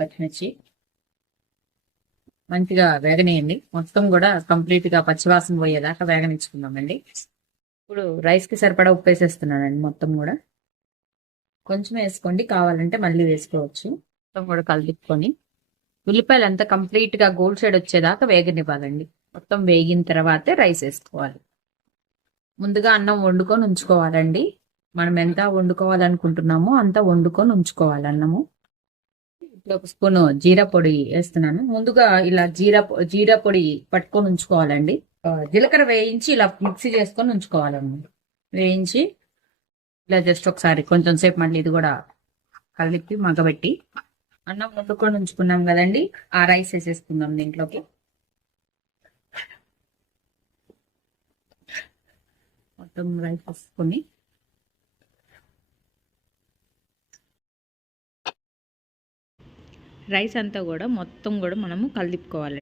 పచ్చిమిర్చి మంచిగా వేగనేయండి. మొత్తం కూడా కంప్లీట్ గా పచ్చివాసన పోయేదాకా వేగనిచ్చుకుందామండి. ఇప్పుడు రైస్ కి సరిపడా ఉప్పు వేసేస్తున్నానండి. మొత్తం కూడా కొంచెం వేసుకోండి, కావాలంటే మళ్ళీ వేసుకోవచ్చు. మొత్తం కూడా కలిపుకొని ఉల్లిపాయలు అంతా కంప్లీట్ గా గోల్డ్ సైడ్ వచ్చేదాకా వేగనివ్వాలండి. మొత్తం వేగిన తర్వాతే రైస్ వేసుకోవాలి. ముందుగా అన్నం వండుకొని ఉంచుకోవాలండి. మనం ఎంత వండుకోవాలనుకుంటున్నామో అంత వండుకొని ఉంచుకోవాలి అన్నము. ఇప్పుడు ఒక స్పూన్ జీరా పొడి వేస్తున్నాను. ముందుగా ఇలా జీరా పొడి పట్టుకొని ఉంచుకోవాలండి. జీలకర్ర వేయించి ఇలా మిక్సీ చేసుకొని ఉంచుకోవాలండి. వేయించి ఇలా జస్ట్ ఒకసారి కొంచెం సేపు మళ్ళీ ఇది కూడా కలిపి మగబెట్టి అన్నం వండుకొని ఉంచుకున్నాం కదండి, ఆ రైస్ వేసేసుకుందాం దీంట్లోకి. మొత్తం రైస్ వేసుకొని రైస్ అంతా కూడా మొత్తం కూడా మనము కలిపుకోవాలి.